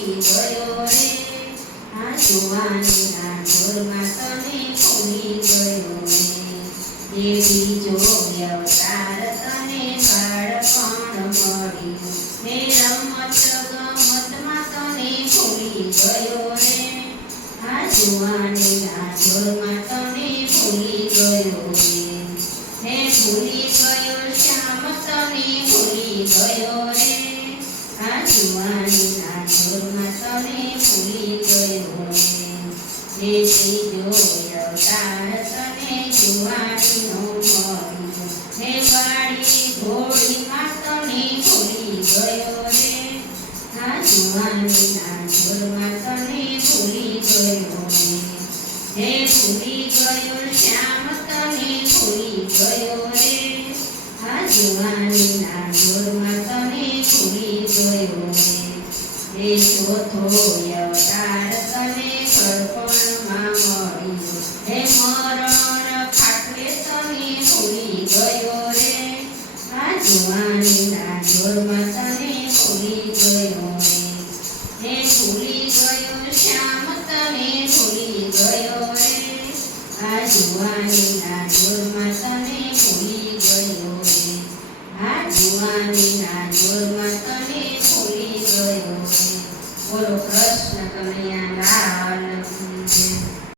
ભૂલી ગયો રે આ જુવાનીના જોરમાં તને ભૂલી ગયો રે દેવી જો અવતાર તને બાળપણ મળ્યું ને રમત ગમતમાં તને ભૂલી ગયો રે આ જુવાનીના જોરમાં તને ભૂલી ગયો રે હે ભૂલી ગયો શ્યામ તને ભૂલી ગયો રે આ જુવાનીના જોરમાં તને ભૂલી ગયો રે હે ત્રીજો અવતાર તને જુવાનીનો મળ્યો હે વાળી ઘોડીમાં તને ભૂલી ગયો રે આ જુવાનીના જોરમાં તને ભૂલી ગયો રે હે ભૂલી ગયો શ્યામ તને ભૂલી ગયો રે આ જુવાનીના જોરમાં તને ભૂલી ગયો રે હે ચોથો અવતાર તને ઘડપણમાં મળ્યો હે મરણ ફાટલે તને ભૂલી ગયો રે આ જુવાનીના જોરમાં તને ભૂલી ગયો રે હે ભૂલી ગયો શ્યામ તને ભૂલી ગયો રે આ જુવાનીના જોરમાં તને ભૂલી ગયો રે આ જુવાનીના જોરમાં તને ભૂલી ગયો રે બોલો કૃષ્ણ કનૈયા